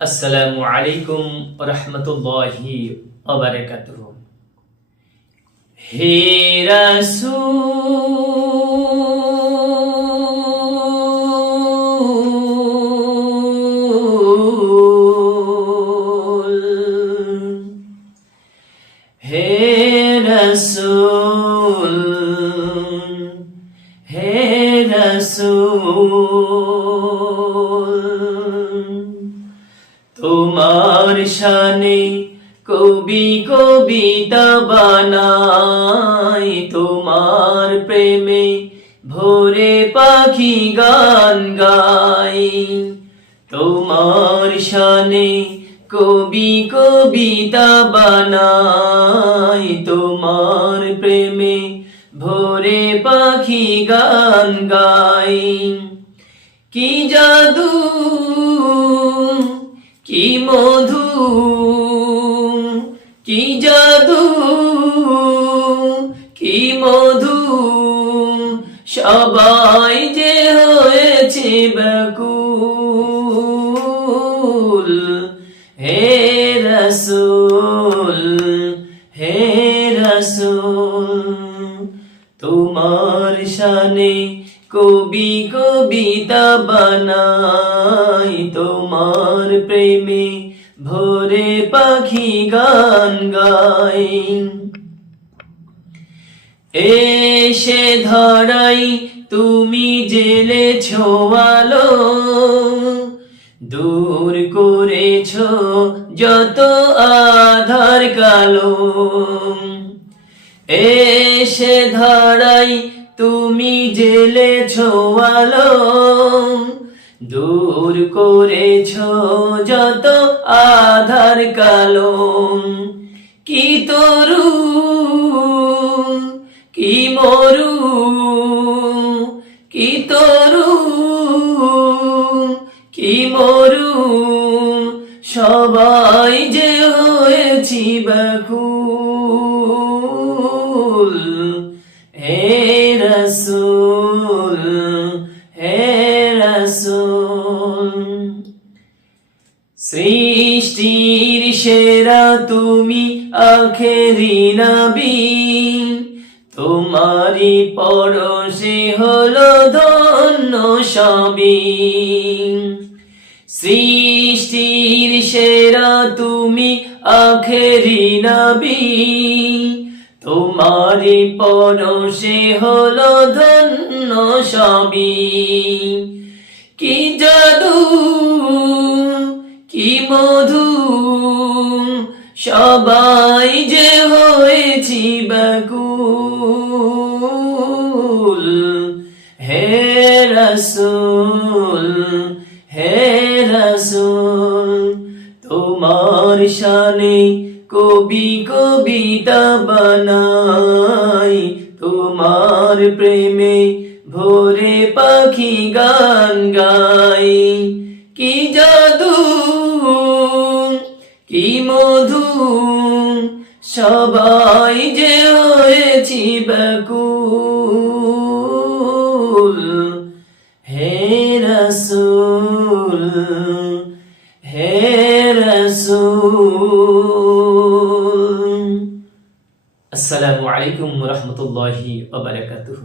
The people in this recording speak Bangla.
আসসালামু আলাইকুম রহমতুল্লাহি ওয়া বারাকাতুহু। হে রাসূল, হে রাসূল, হে রাসূল, তোমার শানে কবি কবিতা বানাই, তোমার প্রেমে ভোরে পাখি গান গাই। তোমার শানে কবি কবিতা বানাই, তোমার প্রেমে ভোরে পাখি গান গাই। কি জাদু, কি মধু, কি জাদু, কি মধু, সবাই যে হয়েছে ব্যাকুল। হে রাসূল, হে রাসূল, তোমার শানে কবি কবিতা বানাই, তোমার প্রেমে ভোরে পাখি গান গাই। এসে ধরাই তুমি জেলেছ আলো, দূর করেছ যত আধার কালো। এসে ধরাই তুমি জেলেছ আলো, দূর করেছ যত আধার কালো। কি তরু, কি মরু, কি তরু, কি মরু, সবাই যে হয়েছি ব্যাকুল। হে রাসূল, হে রাসূল, সৃষ্টির সেরা তুমি আখেরি নবী, তোমারি পরশে হলো ধন্য সবই। সৃষ্টির সেরা তুমি আখেরি নবী, তোমারি পরশে হলো ধন্য সবই। কি জাদু, কি মধু, সবাই যে হয়েছি ব্যাকুল। হে রাসূল, হে রাসূল, তোমার শানে কবি কবিতা বানাই, তোমার প্রেমে ভোরে পাখি গান গাই। কি জাদু, কি মধু, সবাই যে হয়েছি ব্যাকুল। হে রাসূল, হে রাসূল। আসসালামু আলাইকুম রহমতুল্লাহি ওয়া বারাকাতুহু।